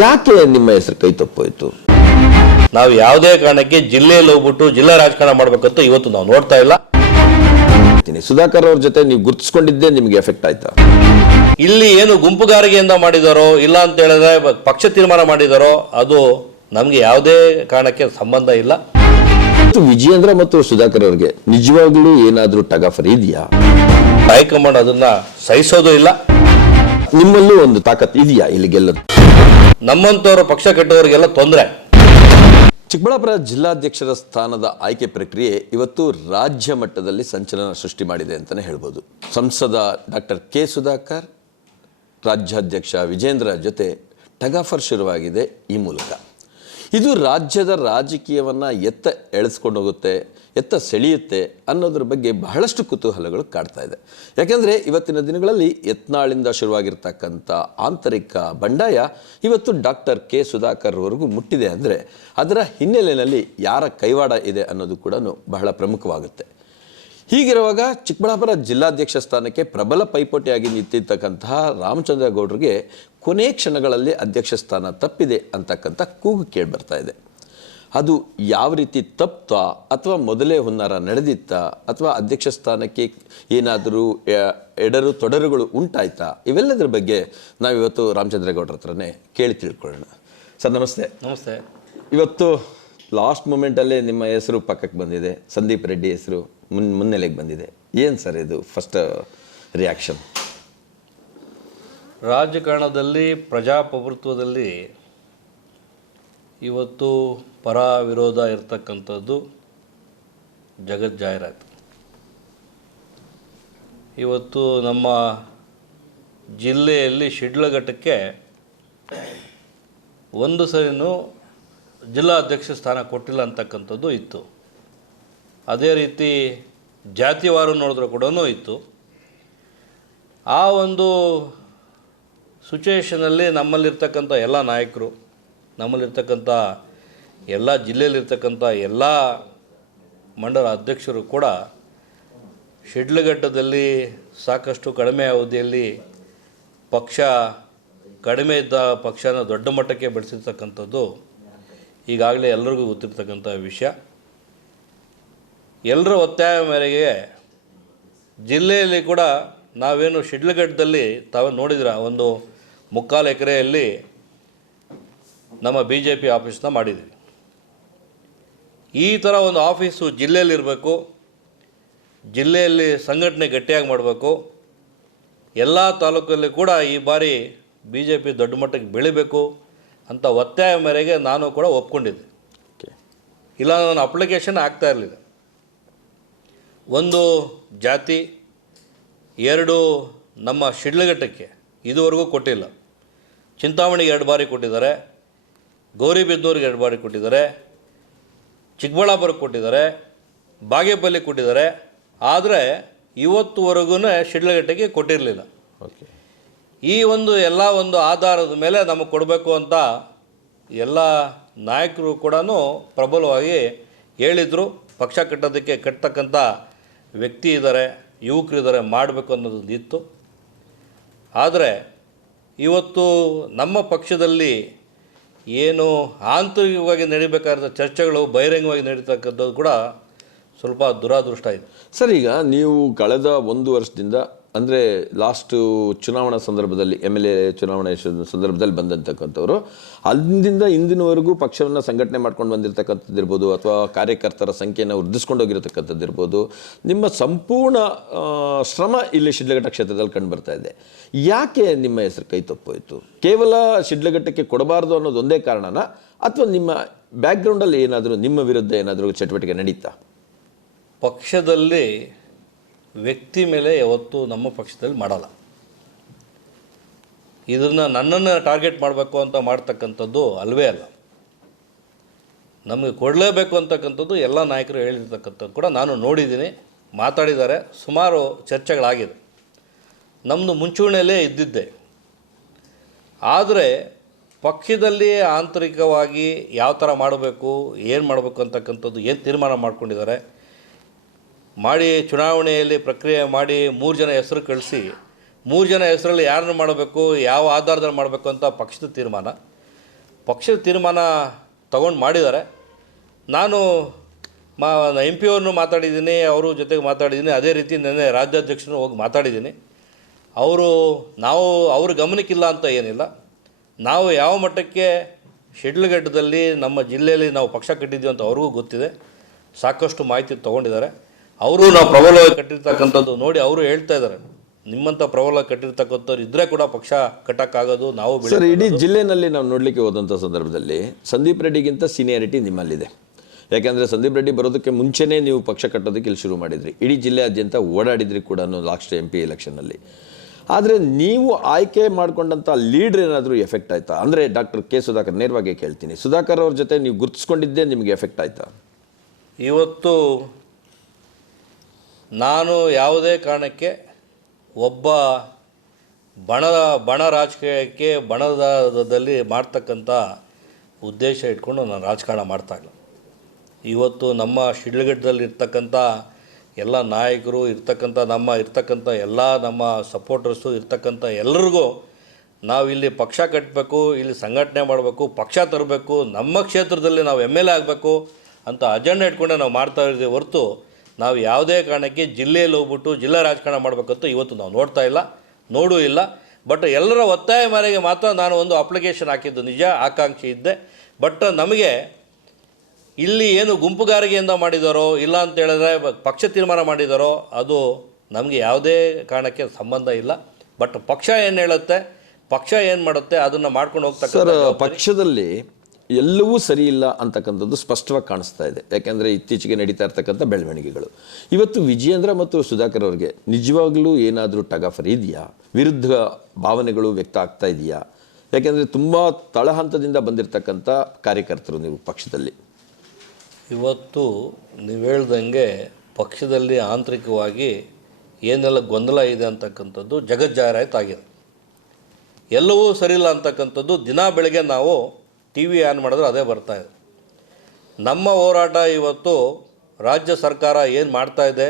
ಯಾಕೆ ನಿಮ್ಮ ಹೆಸರು ಕೈ ತಪ್ಪೋಯ್ತು? ನಾವು ಯಾವುದೇ ಕಾರಣಕ್ಕೆ ಜಿಲ್ಲೆಯಲ್ಲಿ ಹೋಗ್ಬಿಟ್ಟು ಜಿಲ್ಲಾ ರಾಜಕಾರಣ ಮಾಡ್ಬೇಕಂತ ಇವತ್ತು ನಾವು ನೋಡ್ತಾ ಇಲ್ಲ. ಸುಧಾಕರ್ ಅವ್ರ ಜೊತೆ ನೀವು ಗುರುತಿಸ್ಕೊಂಡಿದ್ದೇ ನಿಮ್ಗೆ ಎಫೆಕ್ಟ್ ಆಯ್ತಾ? ಇಲ್ಲಿ ಏನು ಗುಂಪುಗಾರಿಕೆಯಿಂದ ಮಾಡಿದಾರೋ ಇಲ್ಲ ಅಂತ ಹೇಳಿದ್ರೆ ಪಕ್ಷ ತೀರ್ಮಾನ ಮಾಡಿದಾರೋ ಅದು ನಮ್ಗೆ ಯಾವುದೇ ಕಾರಣಕ್ಕೆ ಸಂಬಂಧ ಇಲ್ಲ. ವಿಜಯೇಂದ್ರ ಮತ್ತು ಸುಧಾಕರ್ ಅವ್ರಿಗೆ ನಿಜವಾಗ್ಲೂ ಏನಾದ್ರೂ ಟಗಾಫರ್ ಇದೆಯಾ? ಹೈಕಮಾಂಡ್ ಅದನ್ನ ಸಹಿಸೋದು ಇಲ್ಲ. ನಿಮ್ಮಲ್ಲೂ ಒಂದು ತಾಕತ್ ಇದೆಯಾ ಇಲ್ಲಿ ಗೆಲ್ಲೋದು? ನಮ್ಮಂತವ್ರ ಪಕ್ಷ ಕಟ್ಟೋರಿಗೆಲ್ಲ ತೊಂದರೆ. ಚಿಕ್ಕಬಳ್ಳಾಪುರ ಜಿಲ್ಲಾಧ್ಯಕ್ಷರ ಸ್ಥಾನದ ಆಯ್ಕೆ ಪ್ರಕ್ರಿಯೆ ಇವತ್ತು ರಾಜ್ಯ ಮಟ್ಟದಲ್ಲಿ ಸಂಚಲನ ಸೃಷ್ಟಿ ಮಾಡಿದೆ ಅಂತಲೇ ಹೇಳ್ಬೋದು. ಸಂಸದ ಡಾಕ್ಟರ್ ಕೆ ಸುಧಾಕರ್, ರಾಜ್ಯಾಧ್ಯಕ್ಷ ವಿಜೇಂದ್ರ ಜೊತೆ ಟಗಾಫರ್ ಶುರುವಾಗಿದೆ. ಈ ಮೂಲಕ ಇದು ರಾಜ್ಯದ ರಾಜಕೀಯವನ್ನು ಎತ್ತ ಎಳೆಸ್ಕೊಂಡು ಹೋಗುತ್ತೆ, ಎತ್ತ ಸೆಳೆಯುತ್ತೆ ಅನ್ನೋದ್ರ ಬಗ್ಗೆ ಬಹಳಷ್ಟು ಕುತೂಹಲಗಳು ಕಾಡ್ತಾ ಇದೆ. ಯಾಕೆಂದರೆ ಇವತ್ತಿನ ದಿನಗಳಲ್ಲಿ ಯತ್ನಾಳಿಂದ ಶುರುವಾಗಿರ್ತಕ್ಕಂಥ ಆಂತರಿಕ ಬಂಡಾಯ ಇವತ್ತು ಡಾಕ್ಟರ್ ಕೆ ಸುಧಾಕರ್ ವರೆಗೂ ಮುಟ್ಟಿದೆ. ಅಂದರೆ ಅದರ ಹಿನ್ನೆಲೆಯಲ್ಲಿ ಯಾರ ಕೈವಾಡ ಇದೆ ಅನ್ನೋದು ಕೂಡ ಬಹಳ ಪ್ರಮುಖವಾಗುತ್ತೆ. ಹೀಗಿರುವಾಗ ಚಿಕ್ಕಬಳ್ಳಾಪುರ ಜಿಲ್ಲಾಧ್ಯಕ್ಷ ಸ್ಥಾನಕ್ಕೆ ಪ್ರಬಲ ಪೈಪೋಟಿಯಾಗಿ ನಿಂತಿರ್ತಕ್ಕಂತಹ ರಾಮಚಂದ್ರ ಗೌಡರಿಗೆ ಕೊನೆ ಕ್ಷಣಗಳಲ್ಲಿ ಅಧ್ಯಕ್ಷ ಸ್ಥಾನ ತಪ್ಪಿದೆ ಅಂತಕ್ಕಂಥ ಕೂಗು ಕೇಳಿ ಬರ್ತಾ ಇದೆ. ಅದು ಯಾವ ರೀತಿ ತಪ್ತಾ ಅಥವಾ ಮೊದಲೇ ಹುನ್ನಾರ ನಡೆದಿತ್ತಾ ಅಥವಾ ಅಧ್ಯಕ್ಷ ಸ್ಥಾನಕ್ಕೆ ಏನಾದರೂ ಎಡರು ತೊಡರುಗಳು ಉಂಟಾಯ್ತಾ? ಇವೆಲ್ಲದರ ಬಗ್ಗೆ ನಾವಿವತ್ತು ರಾಮಚಂದ್ರ ಗೌಡ್ರ ಹತ್ರನೇ ಕೇಳಿ ತಿಳ್ಕೊಳ್ಳೋಣ. ಸರ್ ನಮಸ್ತೆ. ನಮಸ್ತೆ. ಇವತ್ತು ಲಾಸ್ಟ್ ಮೂಮೆಂಟಲ್ಲೇ ನಿಮ್ಮ ಹೆಸರು ಪಕ್ಕಕ್ಕೆ ಬಂದಿದೆ, ಸಂದೀಪ್ ರೆಡ್ಡಿ ಹೆಸರು ಮುನ್ನೆಲೆಗೆ ಬಂದಿದೆ. ಏನು ಸರ್ ಇದು ಫಸ್ಟ್ ರಿಯಾಕ್ಷನ್? ರಾಜಕಾರಣದಲ್ಲಿ ಪ್ರಜಾಪ್ರಭುತ್ವದಲ್ಲಿ ಇವತ್ತು ಪರ ವಿರೋಧ ಇರ್ತಕ್ಕಂಥದ್ದು ಜಗಜ್ಜಾಹೀರಾತು. ಇವತ್ತು ನಮ್ಮ ಜಿಲ್ಲೆಯಲ್ಲಿ ಶಿಡ್ಲಘಟ್ಟಕ್ಕೆ ಒಂದು ಸರಿನೂ ಜಿಲ್ಲಾ ಅಧ್ಯಕ್ಷ ಸ್ಥಾನ ಕೊಟ್ಟಿಲ್ಲ ಅಂತಕ್ಕಂಥದ್ದು ಇತ್ತು. ಅದೇ ರೀತಿ ಜಾತಿವಾರು ನೋಡಿದ್ರೂ ಕೂಡ ಇತ್ತು. ಆ ಒಂದು ಸಿಚುವೇಷನಲ್ಲಿ ನಮ್ಮಲ್ಲಿರ್ತಕ್ಕಂಥ ಎಲ್ಲ ನಾಯಕರು, ನಮ್ಮಲ್ಲಿರ್ತಕ್ಕಂಥ ಎಲ್ಲ ಜಿಲ್ಲೆಯಲ್ಲಿರ್ತಕ್ಕಂಥ ಎಲ್ಲ ಮಂಡಲ ಅಧ್ಯಕ್ಷರು ಕೂಡ ಶಿಡ್ಲಘಟ್ಟದಲ್ಲಿ ಸಾಕಷ್ಟು ಕಡಿಮೆ ಅವಧಿಯಲ್ಲಿ ಪಕ್ಷ ಕಡಿಮೆ ಇದ್ದ ಪಕ್ಷನ ದೊಡ್ಡ ಮಟ್ಟಕ್ಕೆ ಬೆಳೆಸಿರ್ತಕ್ಕಂಥದ್ದು ಈಗಾಗಲೇ ಎಲ್ಲರಿಗೂ ಗೊತ್ತಿರ್ತಕ್ಕಂಥ ವಿಷಯ. ಎಲ್ಲರ ಒತ್ತಾಯ ಮೇರೆಗೆ ಜಿಲ್ಲೆಯಲ್ಲಿ ಕೂಡ ನಾವೇನು ಶಿಡ್ಲಘಟ್ಟದಲ್ಲಿ ತಾವು ನೋಡಿದ್ರೆ ಒಂದು 3/4 ಎಕರೆಯಲ್ಲಿ ನಮ್ಮ BJP ಆಫೀಸ್ನ ಮಾಡಿದ್ದೀವಿ. ಈ ಥರ ಒಂದು ಆಫೀಸು ಜಿಲ್ಲೆಯಲ್ಲಿರಬೇಕು, ಜಿಲ್ಲೆಯಲ್ಲಿ ಸಂಘಟನೆ ಗಟ್ಟಿಯಾಗಿ ಮಾಡಬೇಕು. ಎಲ್ಲ ತಾಲೂಕಲ್ಲಿ ಕೂಡ ಈ ಬಾರಿ BJP ದೊಡ್ಡ ಮಟ್ಟಕ್ಕೆ ಬೆಳಿಬೇಕು ಅಂತ ಒತ್ತಾಯ ಮೇರೆಗೆ ನಾನು ಕೂಡ ಒಪ್ಕೊಂಡಿದ್ದೆ. ಇಲ್ಲ ನನ್ನ ಅಪ್ಲಿಕೇಶನ್ ಆಗ್ತಾ ಇರಲಿಲ್ಲ. ಒಂದು ಜಾತಿ, 2 ನಮ್ಮ ಶಿಡ್ಲಘಟ್ಟಕ್ಕೆ ಇದುವರೆಗೂ ಕೊಟ್ಟಿಲ್ಲ. ಚಿಂತಾಮಣಿಗೆ 2 ಬಾರಿ ಕೊಟ್ಟಿದ್ದಾರೆ, ಗೌರಿಬಿದನೂರಿಗೆ 2 ಬಾರಿ ಕೊಟ್ಟಿದ್ದಾರೆ, ಚಿಕ್ಕಬಳ್ಳಾಪುರಕ್ಕೆ ಕೊಟ್ಟಿದ್ದಾರೆ, ಬಾಗೇಪಲ್ಲಿ ಕೊಟ್ಟಿದ್ದಾರೆ. ಆದರೆ ಇವತ್ತುವರೆಗೂ ಶಿಡ್ಲಘಟ್ಟಕ್ಕೆ ಕೊಟ್ಟಿರಲಿಲ್ಲ. ಈ ಒಂದು ಎಲ್ಲ ಒಂದು ಆಧಾರದ ಮೇಲೆ ನಮಗೆ ಕೊಡಬೇಕು ಅಂತ ಎಲ್ಲ ನಾಯಕರು ಕೂಡ ಪ್ರಬಲವಾಗಿ ಹೇಳಿದರು. ಪಕ್ಷ ಕಟ್ಟತಕ್ಕಂಥ ವ್ಯಕ್ತಿ ಇದ್ದಾರೆ, ಯುವಕರಿದ್ದಾರೆ, ಮಾಡಬೇಕು ಅನ್ನೋದೊಂದು ಇತ್ತು. ಆದರೆ ಇವತ್ತು ನಮ್ಮ ಪಕ್ಷದಲ್ಲಿ ಏನು ಆಂತರಿಕವಾಗಿ ನಡೀಬೇಕಾದ ಚರ್ಚೆಗಳು ಬಹಿರಂಗವಾಗಿ ನಡೀತಕ್ಕಂಥದ್ದು ಕೂಡ ಸ್ವಲ್ಪ ದುರಾದೃಷ್ಟ ಇದೆ. ಸರ್, ಈಗ ನೀವು ಕಳೆದ 1 ವರ್ಷದಿಂದ ಅಂದರೆ ಲಾಸ್ಟು ಚುನಾವಣಾ ಸಂದರ್ಭದಲ್ಲಿ MLA ಚುನಾವಣೆ ಸಂದರ್ಭದಲ್ಲಿ ಬಂದಂತಕ್ಕಂಥವ್ರು ಅಲ್ಲಿಂದ ಇಂದಿನವರೆಗೂ ಪಕ್ಷವನ್ನು ಸಂಘಟನೆ ಮಾಡ್ಕೊಂಡು ಬಂದಿರತಕ್ಕಂಥದ್ದು ಇರ್ಬೋದು, ಅಥವಾ ಕಾರ್ಯಕರ್ತರ ಸಂಖ್ಯೆಯನ್ನು ವೃದ್ಧಿಸ್ಕೊಂಡು ಹೋಗಿರತಕ್ಕಂಥದ್ದು ಇರ್ಬೋದು. ನಿಮ್ಮ ಸಂಪೂರ್ಣ ಶ್ರಮ ಇಲ್ಲಿ ಶಿಡ್ಲಘಟ್ಟ ಕ್ಷೇತ್ರದಲ್ಲಿ ಕಂಡು ಬರ್ತಾ ಇದೆ. ಯಾಕೆ ನಿಮ್ಮ ಹೆಸರು ಕೈ ತಪ್ಪೋಯ್ತು? ಕೇವಲ ಶಿಡ್ಲಘಟ್ಟಕ್ಕೆ ಕೊಡಬಾರ್ದು ಅನ್ನೋದು ಒಂದೇ ಕಾರಣನ, ಅಥವಾ ನಿಮ್ಮ ಬ್ಯಾಕ್ಗ್ರೌಂಡಲ್ಲಿ ಏನಾದರೂ ನಿಮ್ಮ ವಿರುದ್ಧ ಏನಾದರೂ ಚಟುವಟಿಕೆ ನಡೀತಾ? ಪಕ್ಷದಲ್ಲಿ ವ್ಯಕ್ತಿ ಮೇಲೆ ಯಾವತ್ತೂ ನಮ್ಮ ಪಕ್ಷದಲ್ಲಿ ಮಾಡಲ್ಲ. ಇದನ್ನು ನನ್ನನ್ನು ಟಾರ್ಗೆಟ್ ಮಾಡಬೇಕು ಅಂತ ಮಾಡ್ತಕ್ಕಂಥದ್ದು ಅಲ್ವೇ ಅಲ್ಲ. ನಮಗೆ ಕೊಡಲೇಬೇಕು ಅಂತಕ್ಕಂಥದ್ದು ಎಲ್ಲ ನಾಯಕರು ಹೇಳಿರ್ತಕ್ಕಂಥದ್ದು ಕೂಡ ನಾನು ನೋಡಿದ್ದೀನಿ, ಮಾತಾಡಿದ್ದಾರೆ, ಸುಮಾರು ಚರ್ಚೆಗಳಾಗಿದೆ. ನಮ್ಮದು ಮುಂಚೂಣಿಯಲ್ಲೇ ಇದ್ದಿದ್ದೆ. ಆದರೆ ಪಕ್ಷದಲ್ಲಿ ಆಂತರಿಕವಾಗಿ ಯಾವ ಥರ ಮಾಡಬೇಕು, ಏನು ಮಾಡಬೇಕು ಅಂತಕ್ಕಂಥದ್ದು ಏನು ತೀರ್ಮಾನ ಮಾಡ್ಕೊಂಡಿದ್ದಾರೆ ಮಾಡಿ, ಚುನಾವಣೆಯಲ್ಲಿ ಪ್ರಕ್ರಿಯೆ ಮಾಡಿ 3 ಜನ ಹೆಸರು ಕಳಿಸಿ 3 ಜನ ಹೆಸರಲ್ಲಿ ಯಾರನ್ನು ಮಾಡಬೇಕು, ಯಾವ ಆಧಾರದಲ್ಲಿ ಮಾಡಬೇಕು ಅಂತ ಪಕ್ಷದ ತೀರ್ಮಾನ. ಪಕ್ಷದ ತೀರ್ಮಾನ ತಗೊಂಡು ಮಾಡಿದ್ದಾರೆ. ನಾನು ಎಂ ಪಿ ಅವ್ರನ್ನೂ ಮಾತಾಡಿದ್ದೀನಿ, ಅವರು ಜೊತೆಗೆ ಮಾತಾಡಿದ್ದೀನಿ. ಅದೇ ರೀತಿ ನೆನ್ನೆ ರಾಜ್ಯಾಧ್ಯಕ್ಷರನ್ನು ಹೋಗಿ ಮಾತಾಡಿದ್ದೀನಿ. ಅವ್ರ ಗಮನಕ್ಕಿಲ್ಲ ಅಂತ ಏನಿಲ್ಲ. ನಾವು ಯಾವ ಮಟ್ಟಕ್ಕೆ ಶಿಡ್ಲಘಟ್ಟದಲ್ಲಿ ನಮ್ಮ ಜಿಲ್ಲೆಯಲ್ಲಿ ನಾವು ಪಕ್ಷ ಕಟ್ಟಿದ್ದೀವಿ ಅಂತ ಅವ್ರಿಗೂ ಗೊತ್ತಿದೆ. ಸಾಕಷ್ಟು ಮಾಹಿತಿ ತೊಗೊಂಡಿದ್ದಾರೆ. ಅವರು ನಾವು ಪ್ರಬಲವಾಗಿ ಕಟ್ಟಿರ್ತಕ್ಕಂಥದ್ದು ನೋಡಿ ಅವರು ಹೇಳ್ತಾ ಇದ್ದಾರೆ, ನಿಮ್ಮಂಥ ಪ್ರಬಲ ಕಟ್ಟಿರ್ತಕ್ಕಂಥವ್ರು ಇದ್ದರೆ ಕೂಡ ಪಕ್ಷ ಕಟ್ಟಕ್ಕಾಗೋದು. ನಾವು ಸರ್, ಇಡೀ ಜಿಲ್ಲೆನಲ್ಲಿ ನಾವು ನೋಡಲಿಕ್ಕೆ ಹೋದಂಥ ಸಂದರ್ಭದಲ್ಲಿ ಸಂದೀಪ್ ರೆಡ್ಡಿಗಿಂತ ಸೀನಿಯಾರಿಟಿ ನಿಮ್ಮಲ್ಲಿದೆ. ಯಾಕೆಂದರೆ ಸಂದೀಪ್ ರೆಡ್ಡಿ ಬರೋದಕ್ಕೆ ಮುಂಚೆನೇ ನೀವು ಪಕ್ಷ ಕಟ್ಟೋದಕ್ಕೆ ಇಲ್ಲಿ ಶುರು ಮಾಡಿದ್ರಿ, ಇಡೀ ಜಿಲ್ಲೆಯಾದ್ಯಂತ ಓಡಾಡಿದ್ರಿ ಕೂಡ ಲಾಸ್ಟ್ MP ಎಲೆಕ್ಷನ್ನಲ್ಲಿ. ಆದರೆ ನೀವು ಆಯ್ಕೆ ಮಾಡಿಕೊಂಡಂಥ ಲೀಡ್ರ್ ಏನಾದರೂ ಎಫೆಕ್ಟ್ ಆಯಿತಾ? ಅಂದರೆ ಡಾಕ್ಟರ್ ಕೆ ಸುಧಾಕರ್, ನೇರವಾಗಿ ಕೇಳ್ತೀನಿ, ಸುಧಾಕರ್ ಅವ್ರ ಜೊತೆ ನೀವು ಗುರುತಿಸ್ಕೊಂಡಿದ್ದೇ ನಿಮಗೆ ಎಫೆಕ್ಟ್ ಆಯಿತಾ? ಇವತ್ತು ನಾನು ಯಾವುದೇ ಕಾರಣಕ್ಕೆ ಒಬ್ಬ ಬಣ ರಾಜಕೀಯಕ್ಕೆ ಬಣದಲ್ಲಿ ಮಾಡ್ತಕ್ಕಂಥ ಉದ್ದೇಶ ಇಟ್ಕೊಂಡು ನಾನು ರಾಜಕಾರಣ ಮಾಡ್ತಾಯಿಲ್ಲ. ಇವತ್ತು ನಮ್ಮ ಶಿಡ್ಲಘಟ್ಟದಲ್ಲಿ ಇರ್ತಕ್ಕಂಥ ಎಲ್ಲ ನಾಯಕರು ಇರ್ತಕ್ಕಂಥ ಎಲ್ಲ ನಮ್ಮ ಸಪೋರ್ಟರ್ಸು ಇರ್ತಕ್ಕಂಥ ಎಲ್ಲರಿಗೂ ನಾವು ಇಲ್ಲಿ ಪಕ್ಷ ಕಟ್ಟಬೇಕು, ಇಲ್ಲಿ ಸಂಘಟನೆ ಮಾಡಬೇಕು, ಪಕ್ಷ ತರಬೇಕು, ನಮ್ಮ ಕ್ಷೇತ್ರದಲ್ಲಿ ನಾವು MLA ಆಗಬೇಕು ಅಂತ ಅಜೆಂಡಾ ಇಟ್ಕೊಂಡೆ ನಾವು ಮಾಡ್ತಾ ಇದ್ದೀವಿ ಹೊರತು ನಾವು ಯಾವುದೇ ಕಾರಣಕ್ಕೆ ಜಿಲ್ಲೆಯಲ್ಲಿ ಹೋಗ್ಬಿಟ್ಟು ಜಿಲ್ಲಾ ರಾಜಕಾರಣ ಮಾಡಬೇಕಂತ ಇವತ್ತು ನಾವು ನೋಡ್ತಾ ಇಲ್ಲ, ನೋಡೂ ಇಲ್ಲ. ಬಟ್ ಎಲ್ಲರ ಒತ್ತಾಯ ಮೇರೆಗೆ ಮಾತ್ರ ನಾನು ಒಂದು ಅಪ್ಲಿಕೇಶನ್ ಹಾಕಿದ್ದು ನಿಜ, ಆಕಾಂಕ್ಷಿ ಇದ್ದೆ. ಬಟ್ ನಮಗೆ ಇಲ್ಲಿ ಏನು ಗುಂಪುಗಾರಿಕೆಯಿಂದ ಮಾಡಿದಾರೋ ಇಲ್ಲ ಅಂತ ಹೇಳಿದ್ರೆ ಪಕ್ಷ ತೀರ್ಮಾನ ಮಾಡಿದಾರೋ ಅದು ನಮಗೆ ಯಾವುದೇ ಕಾರಣಕ್ಕೆ ಸಂಬಂಧ ಇಲ್ಲ. ಬಟ್ ಪಕ್ಷ ಏನು ಹೇಳುತ್ತೆ, ಪಕ್ಷ ಏನು ಮಾಡುತ್ತೆ ಅದನ್ನು ಮಾಡ್ಕೊಂಡು ಹೋಗ್ತಕ್ಕಂಥ ಸರ್, ಪಕ್ಷದಲ್ಲಿ ಎಲ್ಲವೂ ಸರಿ ಇಲ್ಲ ಅಂತಕ್ಕಂಥದ್ದು ಸ್ಪಷ್ಟವಾಗಿ ಕಾಣಿಸ್ತಾ ಇದೆ. ಯಾಕೆಂದರೆ ಇತ್ತೀಚೆಗೆ ನಡೀತಾ ಇರ್ತಕ್ಕಂಥ ಬೆಳವಣಿಗೆಗಳು. ಇವತ್ತು ವಿಜಯೇಂದ್ರ ಮತ್ತು ಸುಧಾಕರ್ ಅವರಿಗೆ ನಿಜವಾಗ್ಲೂ ಏನಾದರೂ ಟಗಾಫರ್ ಇದೆಯಾ? ವಿರುದ್ಧ ಭಾವನೆಗಳು ವ್ಯಕ್ತ ಆಗ್ತಾ ಇದೆಯಾ? ಯಾಕೆಂದರೆ ತುಂಬ ತಳಹಂತದಿಂದ ಬಂದಿರತಕ್ಕಂಥ ಕಾರ್ಯಕರ್ತರು ನೀವು ಪಕ್ಷದಲ್ಲಿ. ಇವತ್ತು ನೀವು ಹೇಳ್ದಂಗೆ ಪಕ್ಷದಲ್ಲಿ ಆಂತರಿಕವಾಗಿ ಏನೆಲ್ಲ ಗೊಂದಲ ಇದೆ ಅಂತಕ್ಕಂಥದ್ದು ಜಗಜ್ಜಾಹೀರಾತಾಗಿದೆ. ಎಲ್ಲವೂ ಸರಿಯಿಲ್ಲ ಅಂತಕ್ಕಂಥದ್ದು ದಿನ ಬೆಳಗ್ಗೆ ನಾವು TV ಆನ್ ಮಾಡಿದ್ರೆ ಅದೇ ಬರ್ತಾಯಿದೆ. ನಮ್ಮ ಹೋರಾಟ ಇವತ್ತು ರಾಜ್ಯ ಸರ್ಕಾರ ಏನು ಮಾಡ್ತಾಯಿದೆ,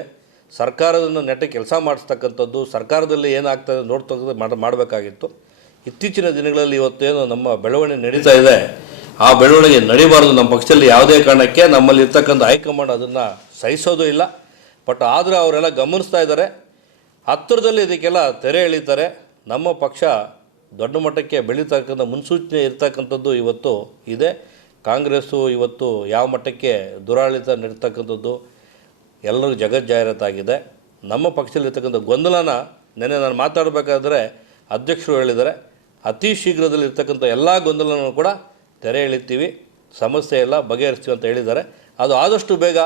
ಸರ್ಕಾರದಿಂದ ನೆಟ್ಟಗೆ ಕೆಲಸ ಮಾಡಿಸ್ತಕ್ಕಂಥದ್ದು, ಸರ್ಕಾರದಲ್ಲಿ ಏನಾಗ್ತಾಯಿದೆ ನೋಡ್ತಕ್ಕಂಥ ಮಾಡಬೇಕಾಗಿತ್ತು. ಇತ್ತೀಚಿನ ದಿನಗಳಲ್ಲಿ ಇವತ್ತೇನು ನಮ್ಮ ಬೆಳವಣಿಗೆ ನಡೀತಾ ಇದೆ, ಆ ಬೆಳವಣಿಗೆ ನಡೀಬಾರ್ದು. ನಮ್ಮ ಪಕ್ಷದಲ್ಲಿ ಯಾವುದೇ ಕಾರಣಕ್ಕೆ ನಮ್ಮಲ್ಲಿ ಇರ್ತಕ್ಕಂಥ ಹೈಕಮಾಂಡ್ ಅದನ್ನು ಸಹಿಸೋದು ಇಲ್ಲ. ಬಟ್ ಆದರೆ ಅವರೆಲ್ಲ ಗಮನಿಸ್ತಾ ಇದ್ದಾರೆ, ಹತ್ತಿರದಲ್ಲಿ ಇದಕ್ಕೆಲ್ಲ ತೆರೆ ಎಳಿತಾರೆ. ನಮ್ಮ ಪಕ್ಷ ದೊಡ್ಡ ಮಟ್ಟಕ್ಕೆ ಬೆಳೀತಕ್ಕಂಥ ಮುನ್ಸೂಚನೆ ಇರ್ತಕ್ಕಂಥದ್ದು ಇವತ್ತು ಇದೆ. ಕಾಂಗ್ರೆಸ್ಸು ಇವತ್ತು ಯಾವ ಮಟ್ಟಕ್ಕೆ ದುರಾಡಳಿತ ನಡೀತಕ್ಕಂಥದ್ದು ಎಲ್ಲರೂ ಜಗಜ್ಜಾಹೀರಾತಾಗಿದೆ. ನಮ್ಮ ಪಕ್ಷದಲ್ಲಿರ್ತಕ್ಕಂಥ ಗೊಂದಲನ ನೆನ್ನೆ ನಾನು ಮಾತಾಡಬೇಕಾದ್ರೆ ಅಧ್ಯಕ್ಷರು ಹೇಳಿದ್ದಾರೆ, ಅತಿ ಶೀಘ್ರದಲ್ಲಿ ಇರ್ತಕ್ಕಂಥ ಎಲ್ಲ ಗೊಂದಲನೂ ಕೂಡ ತೆರೆ ಎಳಿತೀವಿ, ಸಮಸ್ಯೆ ಎಲ್ಲ ಬಗೆಹರಿಸ್ತೀವಿ ಅಂತ ಹೇಳಿದ್ದಾರೆ. ಅದು ಆದಷ್ಟು ಬೇಗ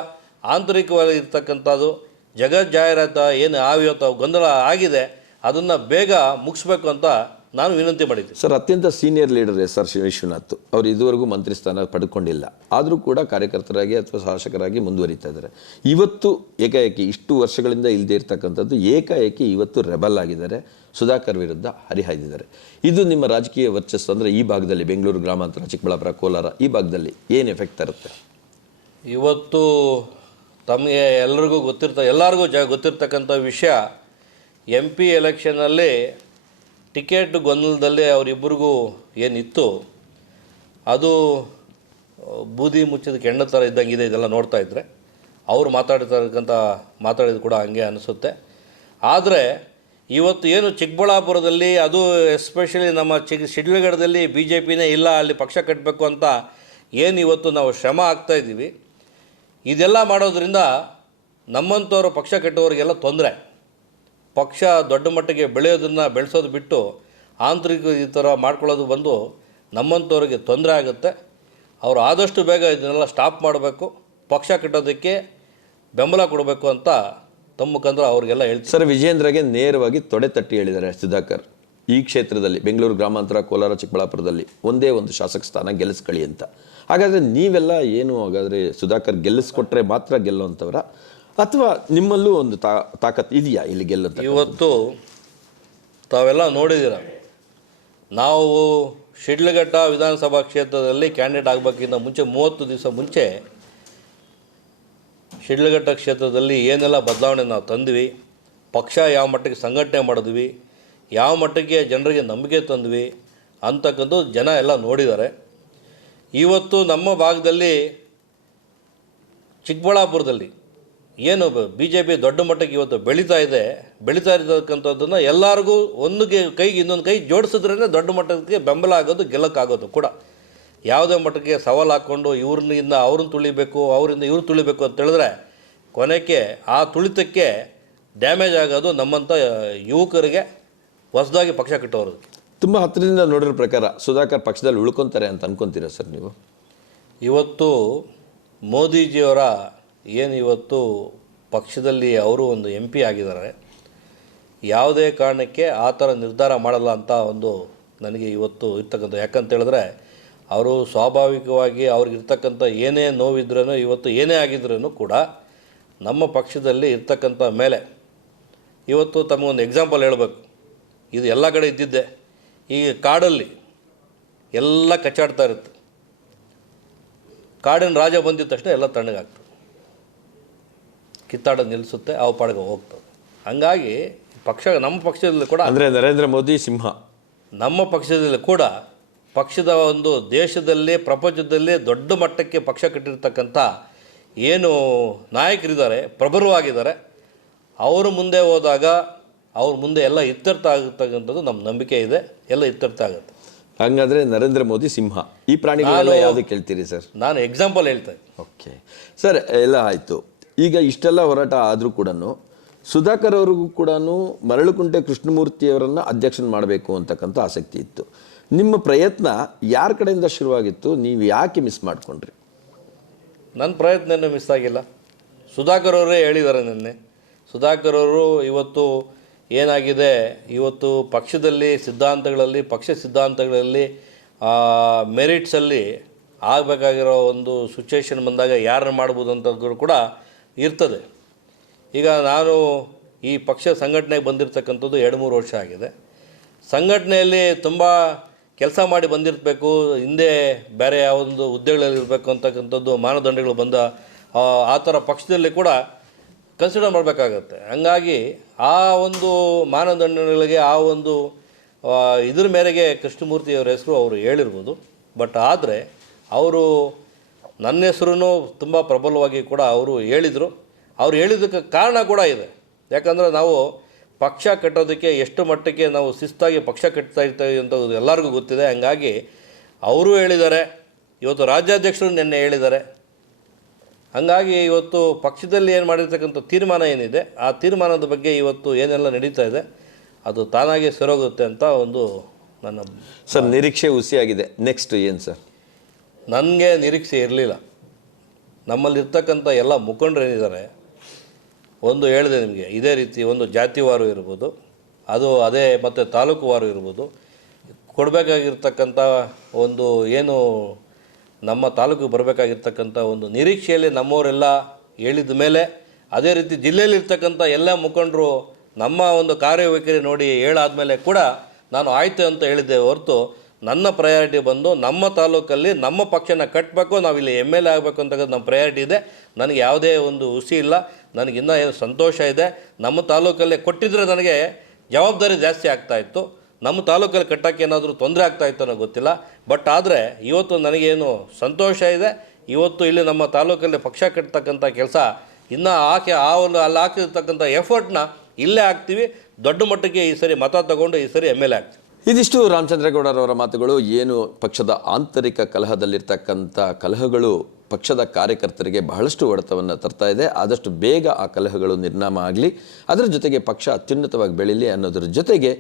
ಆಂತರಿಕವಾಗಿ ಇರ್ತಕ್ಕಂಥದ್ದು ಜಗಜ್ಜಾಹೀರಾತ ಏನು ಇವತ್ತು ಗೊಂದಲ ಆಗಿದೆ ಅದನ್ನು ಬೇಗ ಮುಗಿಸ್ಬೇಕು ಅಂತ ನಾನು ವಿನಂತಿ ಮಾಡಿದ್ದೆ. ಸರ್, ಅತ್ಯಂತ ಸೀನಿಯರ್ ಲೀಡರ್ SR ವಿಶ್ವನಾಥ್ ಅವರು ಇದುವರೆಗೂ ಮಂತ್ರಿ ಸ್ಥಾನ ಪಡ್ಕೊಂಡಿಲ್ಲ, ಆದರೂ ಕೂಡ ಕಾರ್ಯಕರ್ತರಾಗಿ ಅಥವಾ ಶಾಸಕರಾಗಿ ಮುಂದುವರಿತಾ ಇದ್ದಾರೆ. ಇವತ್ತು ಏಕಾಏಕಿ ಇಷ್ಟು ವರ್ಷಗಳಿಂದ ಇಲ್ಲದೆ ಇರ್ತಕ್ಕಂಥದ್ದು ಏಕಾಏಕಿ ಇವತ್ತು ರೆಬಲ್ ಆಗಿದ್ದಾರೆ, ಸುಧಾಕರ್ ವಿರುದ್ಧ ಹರಿಹಾಯ್ದಿದ್ದಾರೆ. ಇದು ನಿಮ್ಮ ರಾಜಕೀಯ ವರ್ಚಸ್ಸು ಅಂದರೆ ಈ ಭಾಗದಲ್ಲಿ ಬೆಂಗಳೂರು ಗ್ರಾಮಾಂತರ, ಚಿಕ್ಕಬಳ್ಳಾಪುರ, ಕೋಲಾರ ಈ ಭಾಗದಲ್ಲಿ ಏನು ಎಫೆಕ್ಟ್ ತರುತ್ತೆ? ಇವತ್ತು ತಮಗೆ ಎಲ್ಲರಿಗೂ ಗೊತ್ತಿರ್ತಕ್ಕಂಥ ವಿಷಯ, MP ಎಲೆಕ್ಷನಲ್ಲಿ ಟಿಕೆಟ್ ಗೊಂದಲದಲ್ಲಿ ಅವರಿಬ್ಬರಿಗೂ ಏನಿತ್ತು ಅದು ಬೂದಿ ಮುಚ್ಚಿದ ಕೆಂಡ ಥರ ಇದ್ದಂಗಿದೆ. ಇದೆಲ್ಲ ನೋಡ್ತಾ ಇದ್ದರೆ ಅವರು ಮಾತಾಡಿದ್ದು ಕೂಡ ಹಂಗೆ ಅನಿಸುತ್ತೆ. ಆದರೆ ಇವತ್ತು ಏನು ಚಿಕ್ಕಬಳ್ಳಾಪುರದಲ್ಲಿ ಅದು ಎಸ್ಪೆಷಲಿ ನಮ್ಮ ಶಿಡ್ಲಘಟ್ಟದಲ್ಲಿ BJPನೇ ಇಲ್ಲ, ಅಲ್ಲಿ ಪಕ್ಷ ಕಟ್ಟಬೇಕು ಅಂತ ಏನು ಇವತ್ತು ನಾವು ಶ್ರಮ ಆಗ್ತಾಯಿದ್ದೀವಿ, ಇದೆಲ್ಲ ಮಾಡೋದ್ರಿಂದ ನಮ್ಮಂಥವ್ರು ಪಕ್ಷ ಕಟ್ಟೋರಿಗೆಲ್ಲ ತೊಂದರೆ. ಪಕ್ಷ ದೊಡ್ಡ ಮಟ್ಟಿಗೆ ಬೆಳೆಸೋದು ಬಿಟ್ಟು ಆಂತರಿಕ ಈ ಥರ ಮಾಡ್ಕೊಳ್ಳೋದು ಬಂದು ನಮ್ಮಂಥವ್ರಿಗೆ ತೊಂದರೆ ಆಗುತ್ತೆ. ಅವರು ಆದಷ್ಟು ಬೇಗ ಇದನ್ನೆಲ್ಲ ಸ್ಟಾಪ್ ಮಾಡಬೇಕು, ಪಕ್ಷ ಕಟ್ಟೋದಕ್ಕೆ ಬೆಂಬಲ ಕೊಡಬೇಕು ಅಂತ ತಮ್ಮ ಮುಖಾಂತರ ಅವ್ರಿಗೆಲ್ಲ ಹೇಳ್ತಾರೆ. ಸರ್, ವಿಜೇಂದ್ರಗೆ ನೇರವಾಗಿ ತೊಡೆ ತಟ್ಟಿ ಹೇಳಿದ್ದಾರೆ ಸುಧಾಕರ್, ಈ ಕ್ಷೇತ್ರದಲ್ಲಿ ಬೆಂಗಳೂರು ಗ್ರಾಮಾಂತರ, ಕೋಲಾರ, ಚಿಕ್ಕಬಳ್ಳಾಪುರದಲ್ಲಿ ಒಂದೇ ಒಂದು ಶಾಸಕ ಸ್ಥಾನ ಗೆಲ್ಲಿಸ್ಕೊಳ್ಳಿ ಅಂತ. ಹಾಗಾದರೆ ನೀವೆಲ್ಲ ಏನು ಹಾಗಾದರೆ ಸುಧಾಕರ್ ಗೆಲ್ಲಿಸ್ಕೊಟ್ರೆ ಮಾತ್ರ ಗೆಲ್ಲುವಂಥವ್ರ ಅಥವಾ ನಿಮ್ಮಲ್ಲೂ ಒಂದು ತಾಕತ್ ಇದೆಯಾ ಇಲ್ಲಿ ಗೆಲ್ಲುತ್ತ? ಇವತ್ತು ತಾವೆಲ್ಲ ನೋಡಿದ್ದೀರ, ನಾವು ಶಿಡ್ಲಘಟ್ಟ ವಿಧಾನಸಭಾ ಕ್ಷೇತ್ರದಲ್ಲಿ ಕ್ಯಾಂಡಿಡೇಟ್ ಆಗಬೇಕಿಂತ ಮುಂಚೆ 30 ದಿವಸ ಮುಂಚೆ ಶಿಡ್ಲಘಟ್ಟ ಕ್ಷೇತ್ರದಲ್ಲಿ ಏನೆಲ್ಲ ಬದಲಾವಣೆ ನಾವು ತಂದ್ವಿ, ಪಕ್ಷ ಯಾವ ಮಟ್ಟಕ್ಕೆ ಸಂಘಟನೆ ಮಾಡಿದ್ವಿ, ಯಾವ ಮಟ್ಟಕ್ಕೆ ಜನರಿಗೆ ನಂಬಿಕೆ ತಂದ್ವಿ ಅಂತಕ್ಕಂಥದ್ದು ಜನ ಎಲ್ಲ ನೋಡಿದ್ದಾರೆ. ಇವತ್ತು ನಮ್ಮ ಭಾಗದಲ್ಲಿ ಚಿಕ್ಕಬಳ್ಳಾಪುರದಲ್ಲಿ ಏನು ಬಿ ಜೆ ಪಿ ದೊಡ್ಡ ಮಟ್ಟಕ್ಕೆ ಇವತ್ತು ಬೆಳೀತಾ ಇರತಕ್ಕಂಥದ್ದನ್ನು ಎಲ್ಲರಿಗೂ ಒಂದು ಕೈಗೆ ಇನ್ನೊಂದು ಕೈ ಜೋಡಿಸಿದ್ರೇ ದೊಡ್ಡ ಮಟ್ಟಕ್ಕೆ ಬೆಂಬಲ ಆಗೋದು ಗೆಲ್ಲಕ್ಕಾಗೋದು ಕೂಡ. ಯಾವುದೇ ಮಟ್ಟಕ್ಕೆ ಸವಾಲು ಹಾಕ್ಕೊಂಡು ಇವ್ರನ್ನಿಂದ ಅವ್ರನ್ನ ತುಳಿಬೇಕು, ಅವರಿಂದ ಇವ್ರು ತುಳಿಬೇಕು ಅಂತ ಹೇಳಿದ್ರೆ ಕೊನೆಗೆ ಆ ತುಳಿತಕ್ಕೆ ಡ್ಯಾಮೇಜ್ ಆಗೋದು ನಮ್ಮಂಥ ಯುವಕರಿಗೆ ಹೊಸದಾಗಿ ಪಕ್ಷ ಕಟ್ಟೋರು. ತುಂಬ ಹತ್ತಿರದಿಂದ ನೋಡಿರೋ ಪ್ರಕಾರ ಸುಧಾಕರ್ ಪಕ್ಷದಲ್ಲಿ ಉಳ್ಕೊತಾರೆ ಅಂತ ಅನ್ಕೊಂತೀರಾ ಸರ್ ನೀವು? ಇವತ್ತು ಮೋದಿಜಿಯವರ ಏನು ಇವತ್ತು ಪಕ್ಷದಲ್ಲಿ ಅವರು ಒಂದು MP ಆಗಿದ್ದಾರೆ, ಯಾವುದೇ ಕಾರಣಕ್ಕೆ ಆ ಥರ ನಿರ್ಧಾರ ಮಾಡಲ್ಲ ಅಂತ ಒಂದು ನನಗೆ ಇವತ್ತು ಇರ್ತಕ್ಕಂಥ. ಯಾಕಂತ ಹೇಳಿದ್ರೆ ಅವರು ಸ್ವಾಭಾವಿಕವಾಗಿ ಅವ್ರಿಗಿರ್ತಕ್ಕಂಥ ಏನೇ ನೋವಿದ್ರೂ ಇವತ್ತು ಏನೇ ಆಗಿದ್ರೂ ಕೂಡ ನಮ್ಮ ಪಕ್ಷದಲ್ಲಿ ಇರ್ತಕ್ಕಂಥ ಮೇಲೆ ಇವತ್ತು ತಮಗೊಂದು ಎಕ್ಸಾಂಪಲ್ ಹೇಳಬೇಕು. ಇದು ಎಲ್ಲ ಕಡೆ ಇದ್ದಿದ್ದೆ. ಈಗ ಕಾಡಲ್ಲಿ ಎಲ್ಲ ಕಚ್ಚಾಡ್ತಾ ಇರುತ್ತೆ, ಕಾಡಿನ ರಾಜ ಬಂದಿದ ತಕ್ಷಣ ಎಲ್ಲ ತಣ್ಣಗಾಗ್ತದೆ, ಕಿತ್ತಾಡೋದು ನಿಲ್ಲಿಸುತ್ತೆ, ಅವು ಪಾಡಿಗೆ ಹೋಗ್ತದೆ. ಹಂಗಾಗಿ ನಮ್ಮ ಪಕ್ಷದಲ್ಲಿ ಕೂಡ ಅಂದರೆ ನರೇಂದ್ರ ಮೋದಿ ಸಿಂಹ, ನಮ್ಮ ಪಕ್ಷದಲ್ಲಿ ಕೂಡ ಪಕ್ಷದ ಒಂದು ದೇಶದಲ್ಲಿ ಪ್ರಪಂಚದಲ್ಲಿ ದೊಡ್ಡ ಮಟ್ಟಕ್ಕೆ ಪಕ್ಷ ಕಟ್ಟಿರ್ತಕ್ಕಂಥ ಏನು ನಾಯಕರಿದ್ದಾರೆ, ಪ್ರಬಲವಾಗಿದ್ದಾರೆ, ಅವರು ಮುಂದೆ ಹೋದಾಗ ಅವ್ರ ಮುಂದೆ ಎಲ್ಲ ಇತ್ಯರ್ಥ ಆಗತಕ್ಕಂಥದ್ದು ನಮ್ಮ ನಂಬಿಕೆ ಇದೆ, ಎಲ್ಲ ಇತ್ಯರ್ಥ ಆಗುತ್ತೆ. ಹಾಗಾದರೆ ನರೇಂದ್ರ ಮೋದಿ ಸಿಂಹ. ಈ ಪ್ರಾಣಿಗಳೆಲ್ಲ ಯಾವುದು ಕೇಳ್ತೀರಿ ಸರ್? ನಾನು ಎಕ್ಸಾಂಪಲ್ ಹೇಳ್ತೇನೆ. ಓಕೆ ಸರ್, ಎಲ್ಲ ಆಯಿತು. ಈಗ ಇಷ್ಟೆಲ್ಲ ಹೋರಾಟ ಆದರೂ ಕೂಡ ಸುಧಾಕರ್ ಅವ್ರಿಗೂ ಕೂಡ ಮರಳುಕುಂಟೆ ಕೃಷ್ಣಮೂರ್ತಿಯವರನ್ನು ಅಧ್ಯಕ್ಷನ ಮಾಡಬೇಕು ಅಂತಕ್ಕಂಥ ಆಸಕ್ತಿ ಇತ್ತು. ನಿಮ್ಮ ಪ್ರಯತ್ನ ಯಾರ ಕಡೆಯಿಂದ ಶುರುವಾಗಿತ್ತು? ನೀವು ಯಾಕೆ ಮಿಸ್ ಮಾಡಿಕೊಂಡ್ರಿ? ನನ್ನ ಪ್ರಯತ್ನ ಮಿಸ್ ಆಗಿಲ್ಲ. ಸುಧಾಕರ್ ಅವರೇ ಹೇಳಿದ್ದಾರೆ ನಿನ್ನೆ. ಸುಧಾಕರ್ ಅವರು ಇವತ್ತು ಏನಾಗಿದೆ, ಇವತ್ತು ಪಕ್ಷದಲ್ಲಿ ಸಿದ್ಧಾಂತಗಳಲ್ಲಿ, ಪಕ್ಷ ಸಿದ್ಧಾಂತಗಳಲ್ಲಿ ಮೆರಿಟ್ಸಲ್ಲಿ ಆಗಬೇಕಾಗಿರೋ ಒಂದು ಸಿಚುವೇಶನ್ ಬಂದಾಗ ಯಾರನ್ನು ಮಾಡ್ಬೋದು ಅಂತ ಕೂಡ ಇರ್ತದೆ. ಈಗ ನಾನು ಈ ಪಕ್ಷ ಸಂಘಟನೆಗೆ ಬಂದಿರತಕ್ಕಂಥದ್ದು 2-3 ವರ್ಷ ಆಗಿದೆ. ಸಂಘಟನೆಯಲ್ಲಿ ತುಂಬ ಕೆಲಸ ಮಾಡಿ ಬಂದಿರಬೇಕು, ಹಿಂದೆ ಬೇರೆ ಯಾವೊಂದು ಹುದ್ದೆಗಳಲ್ಲಿರಬೇಕು ಅಂತಕ್ಕಂಥದ್ದು ಮಾನದಂಡಗಳು ಬಂದ ಆ ಥರ ಪಕ್ಷದಲ್ಲಿ ಕೂಡ ಕನ್ಸಿಡರ್ ಮಾಡಬೇಕಾಗತ್ತೆ. ಹಂಗಾಗಿ ಆ ಒಂದು ಮಾನದಂಡಗಳಿಗೆ ಆ ಒಂದು ಇದ್ರ ಮೇರೆಗೆ ಕೃಷ್ಣಮೂರ್ತಿಯವರ ಹೆಸರು ಅವರು ಹೇಳಿರ್ಬೋದು. ಬಟ್ ಆದರೆ ಅವರು ನನ್ನ ಹೆಸರು ತುಂಬ ಪ್ರಬಲವಾಗಿ ಕೂಡ ಅವರು ಹೇಳಿದರು. ಅವ್ರು ಹೇಳಿದ್ದಕ್ಕೆ ಕಾರಣ ಕೂಡ ಇದೆ. ಯಾಕಂದರೆ ನಾವು ಪಕ್ಷ ಕಟ್ಟೋದಕ್ಕೆ ಎಷ್ಟು ಮಟ್ಟಕ್ಕೆ ನಾವು ಶಿಸ್ತಾಗಿ ಪಕ್ಷ ಕಟ್ತಾ ಇರ್ತೀವಿ ಅಂತ ಎಲ್ಲರಿಗೂ ಗೊತ್ತಿದೆ. ಹಂಗಾಗಿ ಅವರು ಹೇಳಿದ್ದಾರೆ, ಇವತ್ತು ರಾಜ್ಯಾಧ್ಯಕ್ಷರು ನಿನ್ನೆ ಹೇಳಿದ್ದಾರೆ. ಹಂಗಾಗಿ ಇವತ್ತು ಪಕ್ಷದಲ್ಲಿ ಏನು ಮಾಡಿರ್ತಕ್ಕಂಥ ತೀರ್ಮಾನ ಏನಿದೆ, ಆ ತೀರ್ಮಾನದ ಬಗ್ಗೆ ಇವತ್ತು ಏನೆಲ್ಲ ನಡೀತಾ ಇದೆ ಅದು ತಾನಾಗೆ ಸರೋಗುತ್ತೆ ಅಂತ ಒಂದು ನನ್ನ ಸರ್ ನಿರೀಕ್ಷೆ ಹುಸಿಯಾಗಿದೆ. ನೆಕ್ಸ್ಟ್ ಏನು ಸರ್? ನನಗೆ ನಿರೀಕ್ಷೆ ಇರಲಿಲ್ಲ. ನಮ್ಮಲ್ಲಿರ್ತಕ್ಕಂಥ ಎಲ್ಲ ಮುಖಂಡರು ಏನಿದ್ದಾರೆ, ಒಂದು ಹೇಳಿದೆ ನಿಮಗೆ, ಇದೇ ರೀತಿ ಒಂದು ಜಾತಿವಾರು ಇರ್ಬೋದು, ಅದೇ ಮತ್ತು ತಾಲೂಕುವಾರು ಇರ್ಬೋದು, ಕೊಡಬೇಕಾಗಿರ್ತಕ್ಕಂಥ ಒಂದು ಏನು ನಮ್ಮ ತಾಲೂಕಿಗೆ ಬರಬೇಕಾಗಿರ್ತಕ್ಕಂಥ ಒಂದು ನಿರೀಕ್ಷೆಯಲ್ಲಿ ನಮ್ಮವರೆಲ್ಲ ಹೇಳಿದ ಮೇಲೆ, ಅದೇ ರೀತಿ ಜಿಲ್ಲೆಯಲ್ಲಿರ್ತಕ್ಕಂಥ ಎಲ್ಲ ಮುಖಂಡರು ನಮ್ಮ ಒಂದು ಕಾರ್ಯವೈಖರಿ ನೋಡಿ ಹೇಳಾದಮೇಲೆ ಕೂಡ ನಾನು ಆಯಿತು ಅಂತ ಹೇಳಿದ್ದೆ ಹೊರತು ನನ್ನ ಪ್ರಯಾರಿಟಿ ಬಂದು ನಮ್ಮ ತಾಲೂಕಲ್ಲಿ ನಮ್ಮ ಪಕ್ಷನ ಕಟ್ಟಬೇಕು, ನಾವಿಲ್ಲಿ MLA ಆಗಬೇಕು ಅಂತಕ್ಕಂಥ ನಮ್ಮ ಪ್ರಯಾರಿಟಿ ಇದೆ. ನನಗೆ ಯಾವುದೇ ಒಂದು ಹುಸಿ ಇಲ್ಲ, ನನಗಿನ್ನೂ ಏನು ಸಂತೋಷ ಇದೆ. ನಮ್ಮ ತಾಲೂಕಲ್ಲೇ ಕೊಟ್ಟಿದ್ರೆ ನನಗೆ ಜವಾಬ್ದಾರಿ ಜಾಸ್ತಿ ಆಗ್ತಾಯಿತ್ತು. ನಮ್ಮ ತಾಲೂಕಲ್ಲಿ ಕಟ್ಟೋಕ್ಕೆ ಏನಾದರೂ ತೊಂದರೆ ಆಗ್ತಾಯಿತ್ತು ಅನ್ನೋ ಗೊತ್ತಿಲ್ಲ. ಬಟ್ ಆದರೆ ಇವತ್ತು ನನಗೇನು ಸಂತೋಷ ಇದೆ, ಇವತ್ತು ಇಲ್ಲಿ ನಮ್ಮ ತಾಲೂಕಲ್ಲಿ ಪಕ್ಷ ಕಟ್ಟತಕ್ಕಂಥ ಕೆಲಸ ಇನ್ನೂ ಅಲ್ಲಿ ಹಾಕಿರ್ತಕ್ಕಂಥ ಎಫರ್ಟ್ನ ಇಲ್ಲೇ ಹಾಕ್ತೀವಿ. ದೊಡ್ಡ ಮಟ್ಟಕ್ಕೆ ಈ ಸರಿ ಮತ ತಗೊಂಡು ಈ ಸರಿ MLA ಆಗ್ತೀವಿ. ಇದಿಷ್ಟು ರಾಮಚಂದ್ರೇಗೌಡರವರ ಮಾತುಗಳು. ಏನು ಪಕ್ಷದ ಆಂತರಿಕ ಕಲಹದಲ್ಲಿರ್ತಕ್ಕಂಥ ಕಲಹಗಳು ಪಕ್ಷದ ಕಾರ್ಯಕರ್ತರಿಗೆ ಬಹಳಷ್ಟು ಹೊಡೆತವನ್ನು ತರ್ತಾ ಇದೆ. ಆದಷ್ಟು ಬೇಗ ಆ ಕಲಹಗಳು ನಿರ್ನಾಮ ಆಗಲಿ, ಅದರ ಜೊತೆಗೆ ಪಕ್ಷ ಅತ್ಯುನ್ನತವಾಗಿ ಬೆಳೀಲಿ ಅನ್ನೋದ್ರ ಜೊತೆಗೆ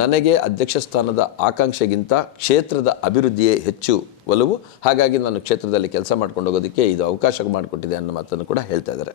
ನನಗೆ ಅಧ್ಯಕ್ಷ ಸ್ಥಾನದ ಆಕಾಂಕ್ಷೆಗಿಂತ ಕ್ಷೇತ್ರದ ಅಭಿವೃದ್ಧಿಯೇ ಹೆಚ್ಚು ಒಲವು, ಹಾಗಾಗಿ ನಾನು ಕ್ಷೇತ್ರದಲ್ಲಿ ಕೆಲಸ ಮಾಡ್ಕೊಂಡು ಹೋಗೋದಕ್ಕೆ ಇದು ಅವಕಾಶ ಮಾಡಿಕೊಟ್ಟಿದೆ ಅನ್ನೋ ಮಾತನ್ನು ಕೂಡ ಹೇಳ್ತಾ ಇದ್ದಾರೆ.